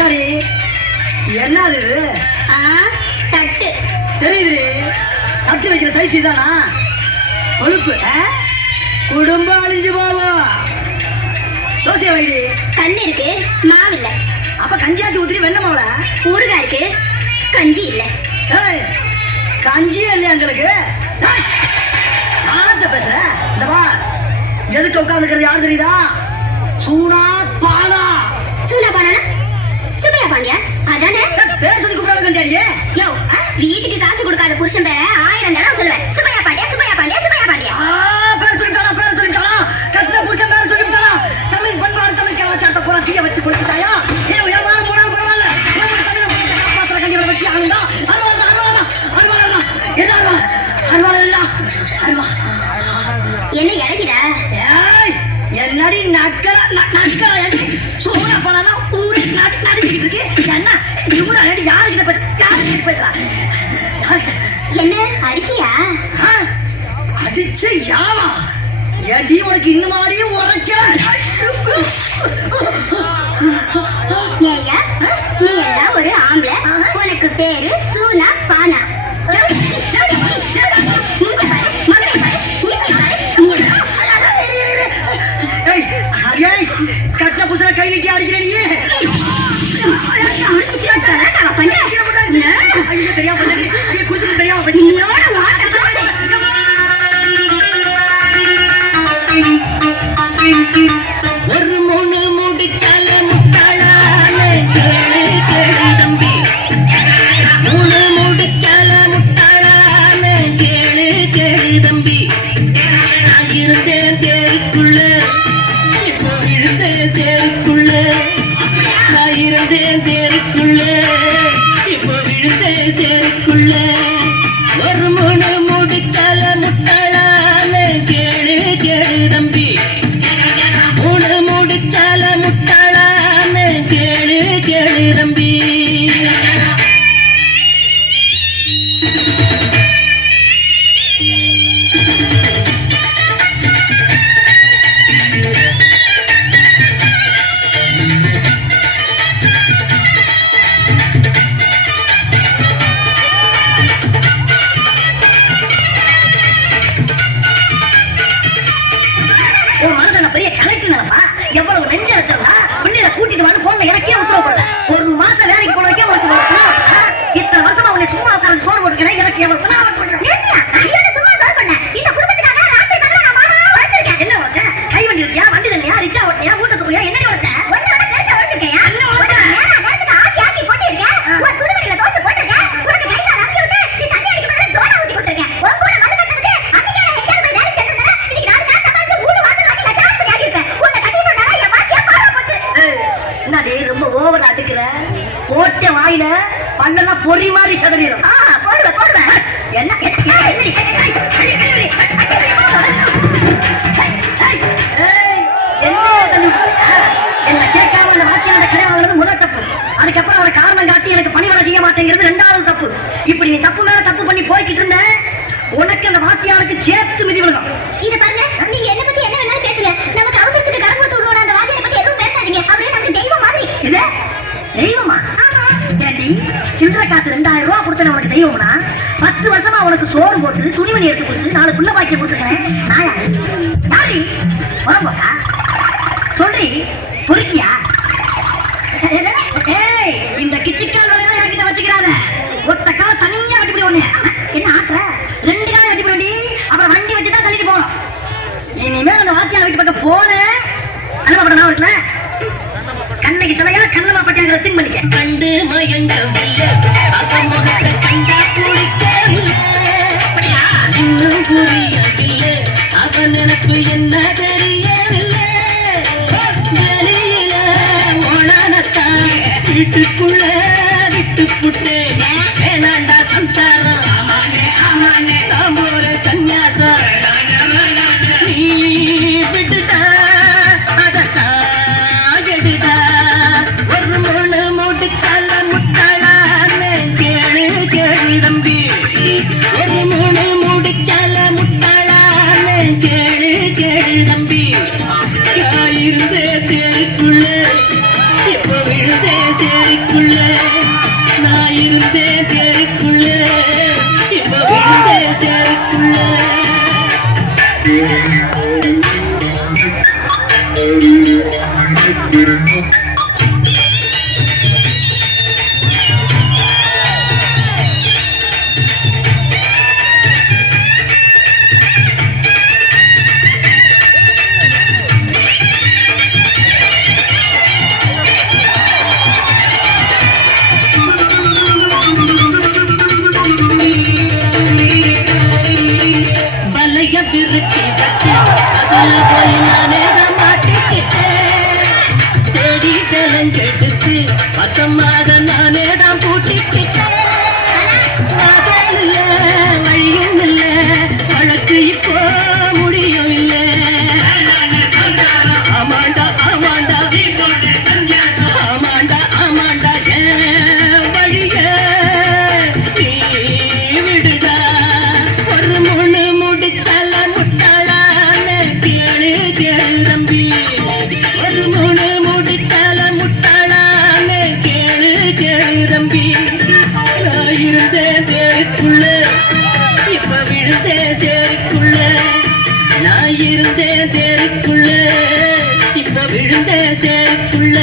என்னடி என்னது இது? தட்டு தெரியுது. தட்டு வைக்கிற சைஸ் இதானா? கொழுப்பு குடும்பம் அழிஞ்சு போவோம். தோசையை வைடி. கண்ணு இருக்கு, மாவு இல்ல. அப்ப கஞ்சியாச்சு ஊத்திரி வெண்ண மாவுல. ஊறுகாய் இருக்கு, கஞ்சி இல்ல. கஞ்சியே இல்லையா எங்களுக்கு? யார்கிட்ட பேசுற? இந்த பா எதுக்கு உட்கார்ந்துக்கிறது யாரு தெரியுதா? சூனா பானா. சூனா பானா சுப்பையா பாண்டியா அதானே? பேர் சொல்லி கூப்பிடாத கண்டியாடியே. யோ, வீட்டுக்கு காசு கொடுக்காத புருஷன் பேரை 1000 தடவை சொல்லுவேன். சுப்பையா பாண்டியா சுப்பையா பாண்டியா சுப்பையா பாண்டியா. பேர் சொல்லிட்டானா கட்ட புருஷன் பேர் சொல்லிட்டானா? தமிழ் பண்பாடு தமிழ் கலாச்சாரத்தை பூரா தீய வச்சு கொடுத்துட்டாயா? ஏமாறு போனாலும் பரவாயில்ல. காப்பாத்துற கஞ்சியோட வச்சு ஆகுதா? என்ன இறக்கிட? என்னடி நக்கலா சோனா பணம் ஊரே நடிச்சுக்கிட்டு இருக்கு. என்ன இவரா யாருக்கிட்ட பேசுறா? என்ன அடிச்சியா? அடிச்ச யாவா? ஏடி உனக்கு இன்னும் ஆடியே உரைக்கல? ஏயா நீ எல்லாம் ஒரு ஆம்பளை, உனக்கு பேரு சூனா பானா. கட்ட புதுசா கை நீட்டி அடிக்கிற நீ ஒரு மூணு முடிச்சால முட்டாளான கேளு கேளு தம்பி. மூணு முடிச்சால முட்டாளான கேளு கேளு தம்பி. நான் இருந்தேன் தேருக்குள்ள, இப்போ விழுந்தேன் சேருக்குள்ள. நான் இருந்தேன் தேருக்குள்ள, இப்போ விழுந்தேன் சேருக்குள்ள. ஒரு மூணு முடிச்சால முட்டாளான கேளு கேளு தம்பி. மூணு முடிச்சால முட்டாளான கேளு கேளு தம்பி. எவ்வளவு நெஞ்ச இருக்கிறதா? பிள்ளைய கூட்டிட்டு வந்து போன்ல எனக்கே உத்தரவு போடுறேன். ஒரு மாசம் வேலைக்கு போனதுக்கே உனக்கு இத்தனை வருஷமா உன்னை சும்மா உட்கார்ந்து சோறு போட்டுக்கிறேன். எனக்கு எவ்வளவு சும்மா என்ன உனக்கு? கை வண்டி இருக்கியா? வண்டி தண்ணியா? ரிக்ஷா ஓட்டியா? ஊட்டத்து போயா? என்ன உனக்கு? போட்ட வாயில பல்லெல்லாம் பொறி மாதிரி சதறிடும். போடுவேன். என்ன என்ன கேட்காம அந்த வாத்தியாட கடை வாங்குறது முதல் தப்பு. அதுக்கப்புறம் அவனை காரணம் காட்டி எனக்கு பணிவடை செய்ய மாட்டேங்கிறது 2வது தப்பு. இப்படி நீ தப்பு மேல தப்பு பண்ணி போய்கிட்டு இருந்த உனக்கு அந்த வாத்தியாளுக்கு சேர்த்து மிதி விழுகும். இத பாருங்க, நீங்க என்ன பத்தி என்ன வேணாலும் பேசுங்க. நமக்கு அவசரத்துக்கு கடன் கொடுத்து விடுற அந்த வாத்தியாரை பத்தி எதுவும் பேசாதீங்க. அவரே நமக்கு தெய்வம் மாதிரி. இது தெய்வமா? ஏடி சில்லறை காசு 2000 ரூபாய் கொடுத்தன உனக்கு தெய்வம்னா 10 வருஷமா உனக்கு சோறு போட்டு துணிமணி எடுத்து கொடுத்து 4 புள்ள பாக்கிய கொடுத்துருக்கேன். நான் யாரு? உடம்போக்கா சொல்றி பொறுக்கியா? இந்த கிச்சிக்கால் வலையெல்லாம் என்கிட்ட வச்சுக்கிறாத. ஒத்த கால தனியா வெட்டிப்படி ஒண்ணு. என்ன ஆக்குற? 2 கால வெட்டிப்படி. அப்புறம் வண்டி வச்சுதான் தள்ளிட்டு போகணும். இனிமேல் அந்த வாத்தியார் வீட்டு பக்கம் போன அனுப்பப்பட நான் இருக்கல. கண்ணைக்கு தலையா கண்ணமா பட்டியாங்கிற தின் பண்ணிக்க. கண்டு மயங்கவில்லை, அவன் முகத்தை கண்டா குடிக்கவில்லை. இன்னும் புரியவில்லை, அவன் எனக்கு என்ன தெரியவில்லை. வெளியில ஓனானத்தான் வீட்டுக்குள்ள விட்டு புட்டே. வேணாண்டா சம்சாரம், தாம்பூர சன்னியாசம். நீ விட்டுட்டா அதத்தா எடுடா. ஒரு மூணு முடிச்சால முட்டாளான கேளு கேளு தம்பி. ஒரு மூணு முடிச்சால முட்டாளான கேளு கேளு தம்பி. இருந்தே தேருக்குள்ள இப்போ விழுதே சேரிக்குள்ள நான் இருந்தேன் தேருக்குள்ள இப்ப விழுந்தேன் சேரிக்குள்ள வலைய விரிச்சி வச்சு அதுல போய் நானே தான் மாட்டிக்கிட்டேன் தேடி தெலஞ்செடுத்து வசமாக நானே தான் பூட்டிக்கிட்டேன் வாசல் இல்ல வழியும் இல்ல வழக்கு இப்போ முடியும் இல்ல ஆமாண்டா ஆமாண்டா ஆமாண்டா ஆமாண்டா ஏன் வழிய நீ விடுடா ஒரு முழு முடிச்சால முட்டாளான கேளு கேளு தம்பி ஒரு முழு முடிச்சால முட்டாளான கேளு கேளு தம்பி நான் இருந்தேன் தேருக்குள்ள இப்ப விழுந்தேன் சேருக்குள்ள நான் இருந்தேன் தேருக்குள்ள இப்ப விழுந்தேன் சேருக்குள்ள